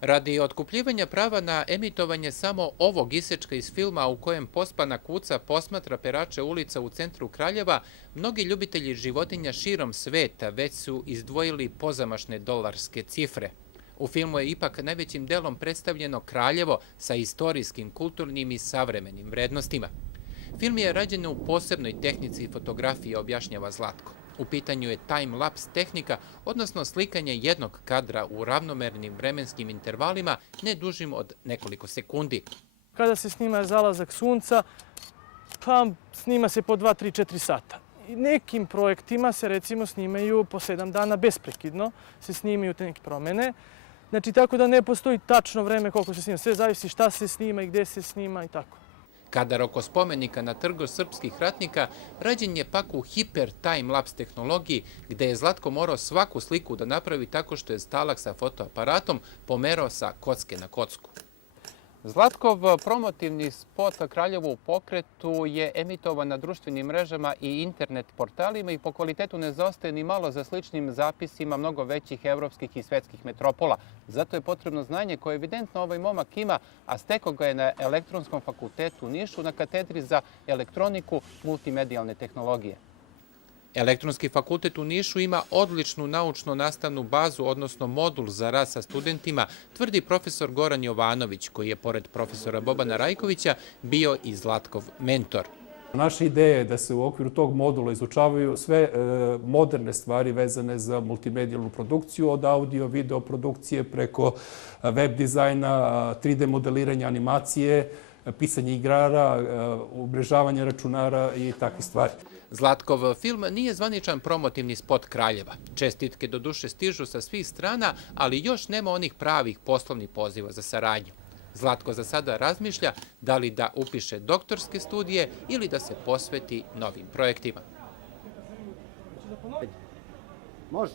Radi otkupljivanja prava na emitovanje samo ovog isečka iz filma u kojem pospana kuca posmatra perače ulica u centru Kraljeva, mnogi ljubitelji životinja širom sveta već su izdvojili pozamašne dolarske cifre. U filmu je ipak najvećim delom predstavljeno Kraljevo sa istorijskim, kulturnim i savremenim vrednostima. Film je rađen u posebnoj tehnici fotografije, objašnjava Zlatko. U pitanju je time-lapse tehnika, odnosno slikanje jednog kadra u ravnomernim vremenskim intervalima ne dužim od nekoliko sekundi. Kada se snima zalazak sunca, pa snima se po 2, 3, 4 sata. Nekim projektima se recimo snimaju po 7 dana besprekidno, se snimaju te neke promene. Znači tako da ne postoji tačno vreme koliko se snima, sve zavisi šta se snima i gde se snima i tako. Kadar oko spomenika na Trgu srpskih ratnika rađen je pak u hiper time-lapse tehnologiji, gde je Zlatko morao svaku sliku da napravi tako što je stalak sa fotoaparatom pomerao sa kocke na kocku. Zlatkov promotivni spot Kraljevo u pokretu je emitovan na društvenim mrežama i internet portalima i po kvalitetu ne zaostaje ni malo za sličnim zapisima mnogo većih evropskih i svetskih metropola. Zato je potrebno znanje koje evidentno ovaj momak ima, a stekao ga je na Elektronskom fakultetu u Nišu na katedri za elektroniku multimedijalne tehnologije. Elektronski fakultet u Nišu ima odličnu naučno-nastavnu bazu, odnosno modul za rad sa studentima, tvrdi profesor Goran Jovanović, koji je, pored profesora Bobana Rajkovića, bio i Zlatkov mentor. Naša ideja je da se u okviru tog modula izučavaju sve moderne stvari vezane za multimedijalnu produkciju, od audio, video produkcije preko web dizajna, 3D modeliranja, animacije, pisanje igrara, umrežavanje računara i takve stvari. Zlatkov film nije zvaničan promotivni spot Kraljeva. Čestitke do duše stižu sa svih strana, ali još nema onih pravih poslovnih poziva za saradnju. Zlatko za sada razmišlja da li da upiše doktorske studije ili da se posveti novim projektima. Može.